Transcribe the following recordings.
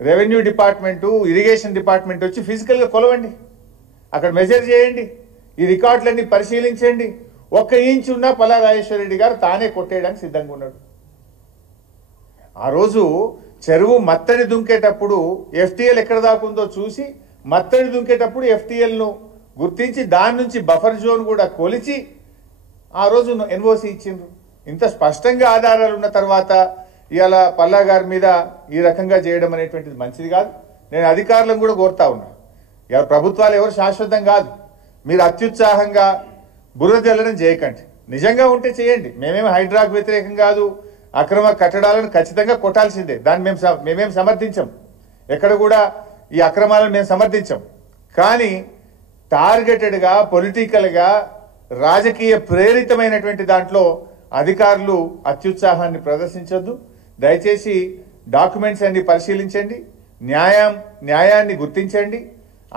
Revenue department, irrigation department వచ్చి ఫిజికల్గా కొలవండి, అక్కడ మెజర్ చేయండి, ఈ రికార్డులన్నీ పరిశీలించండి. 1 ఇంచ్ ఉన్నా పల్లా రాజేశ్వర రెడ్డి గారు తానే కొట్టేయడానికి సిద్ధంగా ఉన్నాడు. ఆ రోజు చెరువు మత్తడి దుంకేటప్పుడు ఎఫ్టీఎల్ ఎక్కడ దాకుందో చూసి మత్తడి దుంకేటప్పుడు ఎఫ్టీఎల్ను గుర్తించి దాని నుంచి బఫర్ జోన్ కూడా కొలిచి ఆ రోజు ఎన్ఓసి ఇచ్చిండ్రు. ఇంత స్పష్టంగా ఆధారాలు ఉన్న తర్వాత ఇవాళ పల్లా గారి మీద ఈ రకంగా చేయడం అనేటువంటిది మంచిది కాదు. నేను అధికారులను కూడా కోరుతా ఉన్నా, ఇవాళ ప్రభుత్వాలు ఎవరు శాశ్వతం కాదు. మీరు అత్యుత్సాహంగా బురద జల్లడం చేయకండి. నిజంగా ఉంటే చేయండి. మేమేమి హైడ్రాకు వ్యతిరేకం కాదు. అక్రమ కట్టడాలను ఖచ్చితంగా కొట్టాల్సిందే, దాన్ని మేమేం సమర్థించం. ఎక్కడ కూడా ఈ అక్రమాలను మేము సమర్థించం. కానీ టార్గెటెడ్గా పొలిటికల్గా రాజకీయ ప్రేరితమైనటువంటి దాంట్లో అధికారులు అత్యుత్సాహాన్ని ప్రదర్శించొద్దు. దయచేసి డాక్యుమెంట్స్ అన్ని పరిశీలించండి, న్యాయాన్ని గుర్తించండి.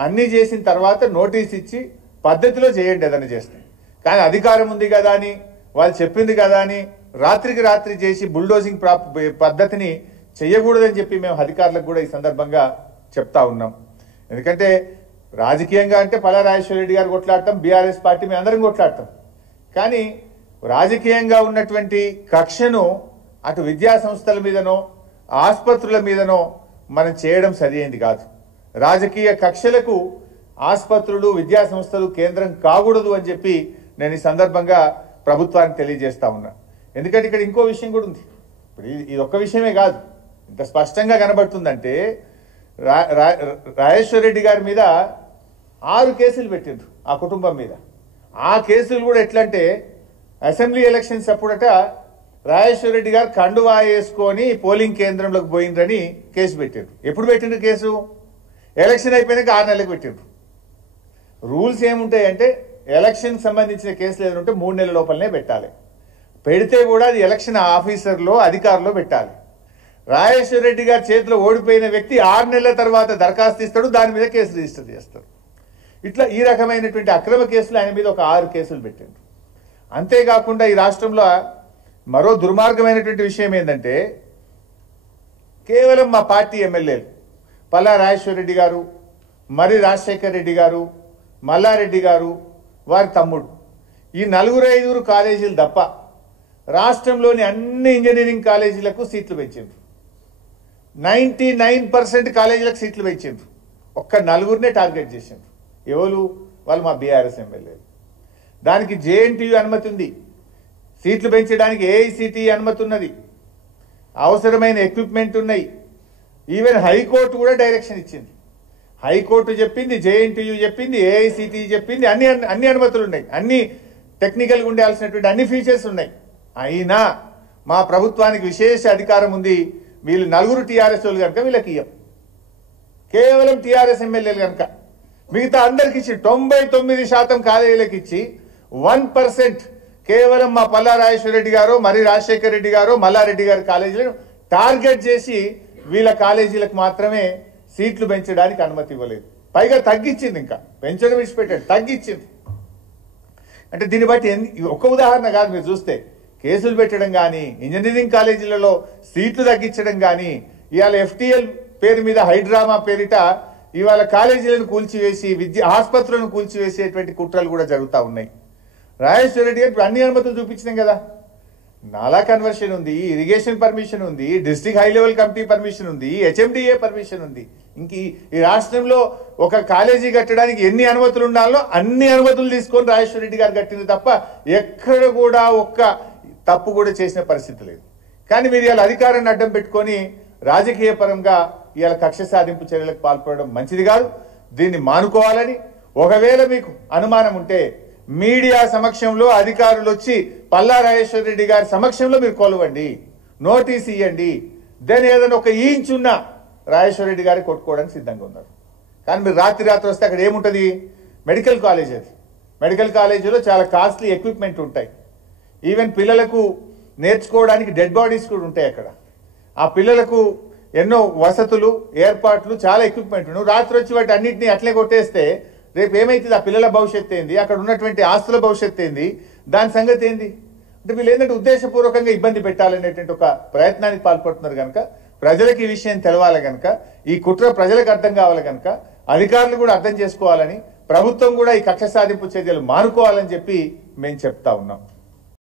అన్నీ చేసిన తర్వాత నోటీస్ ఇచ్చి పద్ధతిలో చేయండి ఏదైనా చేస్తే. కానీ అధికారం ఉంది కదా అని, వాళ్ళు చెప్పింది కదా అని రాత్రికి రాత్రి చేసి బుల్డోజింగ్ పద్ధతిని చేయకూడదని చెప్పి మేము అధికారులకు కూడా ఈ సందర్భంగా చెప్తా ఉన్నాం. ఎందుకంటే రాజకీయంగా అంటే పల్లా రాజేశ్వర రెడ్డి గారు కొట్లాడటం, బీఆర్ఎస్ పార్టీ మేము అందరం కొట్లాడటం. కానీ రాజకీయంగా ఉన్నటువంటి కక్షను అటు విద్యా సంస్థల మీదనో ఆసుపత్రుల మీదనో మనం చేయడం సరియైంది కాదు. రాజకీయ కక్షలకు ఆసుపత్రులు, విద్యా సంస్థలు కేంద్రం కాకూడదు అని చెప్పి నేను ఈ సందర్భంగా ప్రభుత్వానికి తెలియజేస్తా ఉన్నా. ఎందుకంటే ఇక్కడ ఇంకో విషయం కూడా ఉంది. ఇప్పుడు ఇది ఒక్క విషయమే కాదు, ఇంత స్పష్టంగా కనబడుతుందంటే రాజేశ్వర రెడ్డి గారి మీద 6 కేసులు పెట్టిండ్రు ఆ కుటుంబం మీద. ఆ కేసులు కూడా ఎట్లంటే అసెంబ్లీ ఎలక్షన్స్ అప్పుడట రాజేశ్వర రెడ్డి గారు కండువా వేసుకొని పోలింగ్ కేంద్రంలోకి పోయిండ్రని కేసు పెట్టిండ్రు. ఎప్పుడు పెట్టిండ్రు కేసు? ఎలక్షన్ అయిపోయినాక 6 నెలలకు పెట్టిండ్రు. రూల్స్ ఏముంటాయంటే ఎలక్షన్కి సంబంధించిన కేసులు ఏదైనా ఉంటే 3 నెలల లోపలనే పెట్టాలి. పెడితే కూడా అది ఎలక్షన్ ఆఫీసర్లో అధికారులో పెట్టాలి. రాజేశ్వర రెడ్డి గారి చేతిలో ఓడిపోయిన వ్యక్తి 6 నెలల తర్వాత దరఖాస్తు ఇస్తాడు, దాని మీద కేసు రిజిస్టర్ చేస్తాడు. ఇట్లా ఈ రకమైనటువంటి అక్రమ కేసులు ఆయన మీద ఒక 6 కేసులు పెట్టిండ్రు. అంతేకాకుండా ఈ రాష్ట్రంలో మరో దుర్మార్గమైనటువంటి విషయం ఏంటంటే కేవలం మా పార్టీ ఎమ్మెల్యేలు పల్లా రాజేశ్వర రెడ్డి గారు, మరి రాజశేఖర్ రెడ్డి గారు, మల్లారెడ్డి గారు, వారి తమ్ముడు, ఈ 4-5 కాలేజీలు తప్ప రాష్ట్రంలోని అన్ని ఇంజనీరింగ్ కాలేజీలకు సీట్లు పెంచిండ్రు. 99% కాలేజీలకు సీట్లు పెంచిండ్రు. ఒక్క 4 టార్గెట్ చేసిండ్రు. ఎవరు? వాళ్ళు మా బీఆర్ఎస్ ఎమ్మెల్యేలు. దానికి జేఎన్టీయూ అనుమతి ఉంది, సీట్లు పెంచడానికి ఏఐసిటి అనుమతి ఉన్నది, అవసరమైన ఎక్విప్మెంట్ ఉన్నాయి. ఈవెన్ హైకోర్టు కూడా డైరెక్షన్ ఇచ్చింది. హైకోర్టు చెప్పింది, జేఎన్టీయూ చెప్పింది, ఏఐసిటి చెప్పింది, అన్ని అనుమతులు ఉన్నాయి, అన్ని టెక్నికల్గా ఉండాల్సినటువంటి అన్ని ఫీచర్స్ ఉన్నాయి. అయినా మా ప్రభుత్వానికి విశేష అధికారం ఉంది. వీళ్ళు 4 టీఆర్ఎస్ వాళ్ళు కనుక వీళ్ళకి ఇయ్యం. కేవలం టీఆర్ఎస్ ఎమ్మెల్యేలు కనుక మిగతా అందరికి ఇచ్చి 99% కాలేజీలకు ఇచ్చి 1% కేవలం మా పల్లా రాజేశ్వర రెడ్డి గారు, మరి రాజశేఖర్ రెడ్డి గారు, మల్లారెడ్డి గారి కాలేజీలను టార్గెట్ చేసి వీళ్ళ కాలేజీలకు మాత్రమే సీట్లు పెంచడానికి అనుమతి ఇవ్వలేదు. పైగా తగ్గించింది, ఇంకా పెంచడం విడిచిపెట్టాడు, తగ్గించింది. అంటే దీన్ని బట్టి ఒక్క ఉదాహరణ కాదు, మీరు చూస్తే కేసులు పెట్టడం కానీ, ఇంజనీరింగ్ కాలేజీలలో సీట్లు తగ్గించడం కానీ, ఇవాళ ఎఫ్టీఎల్ పేరు మీద హైడ్రామా పేరిట ఇవాళ కాలేజీలను కూల్చివేసి ఆసుపత్రులను కూల్చివేసేటువంటి కుట్రలు కూడా జరుగుతూ ఉన్నాయి. రాజేశ్వర రెడ్డి గారు అన్ని అనుమతులు చూపించినాం కదా. నాలా కన్వర్షన్ ఉంది, ఇరిగేషన్ పర్మిషన్ ఉంది, district high level committee permission ఉంది, హెచ్ఎండిఏ పర్మిషన్ ఉంది. ఇంక ఈ రాష్ట్రంలో ఒక కాలేజీ కట్టడానికి ఎన్ని అనుమతులు ఉండాలో అన్ని అనుమతులు తీసుకొని రాజేశ్వర రెడ్డి గారు కట్టింది తప్ప ఎక్కడ కూడా ఒక్క తప్పు కూడా చేసిన పరిస్థితి లేదు. కానీ మీరు ఇవాళ అధికారాన్ని అడ్డం పెట్టుకొని రాజకీయ పరంగా ఇవాళ కక్ష సాధింపు చర్యలకు పాల్పడడం మంచిది కాదు. దీన్ని మానుకోవాలని, ఒకవేళ మీకు అనుమానం ఉంటే మీడియా సమక్షంలో అధికారులు వచ్చి పల్లా రాజేశ్వర రెడ్డి గారి సమక్షంలో మీరు కొలవండి, నోటీస్ ఇవ్వండి. దెన్ ఏదైనా 1 ఇంచ్ ఉన్న రాజేశ్వర రెడ్డి గారికి కొట్టుకోవడానికి సిద్ధంగా ఉన్నారు. కానీ మీరు రాత్రి వస్తే అక్కడ ఏముంటుంది? Medical college. అది మెడికల్ కాలేజీలో చాలా కాస్ట్లీ ఎక్విప్మెంట్ ఉంటాయి. ఈవెన్ పిల్లలకు నేర్చుకోవడానికి డెడ్ బాడీస్ కూడా ఉంటాయి అక్కడ. ఆ పిల్లలకు ఎన్నో వసతులు, ఏర్పాట్లు, చాలా ఎక్విప్మెంట్. నువ్వు రాత్రి వచ్చి వాటి అన్నింటినీ అట్లే కొట్టేస్తే రేపు ఏమైతుంది? ఆ పిల్లల భవిష్యత్తు ఏంది? అక్కడ ఉన్నటువంటి ఆస్తుల భవిష్యత్తు ఏంది? దాని సంగతి ఏంది? అంటే వీళ్ళు ఏంటంటే ఉద్దేశపూర్వకంగా ఇబ్బంది పెట్టాలనేటువంటి ఒక ప్రయత్నానికి పాల్పడుతున్నారు కనుక ప్రజలకు ఈ విషయం తెలవాలి కనుక, ఈ కుట్ర ప్రజలకు అర్థం కావాలి కనుక, అధికారులు కూడా అర్థం చేసుకోవాలని, ప్రభుత్వం కూడా ఈ కక్ష సాధింపు చర్యలు మానుకోవాలని చెప్పి మేము చెప్తా ఉన్నాం.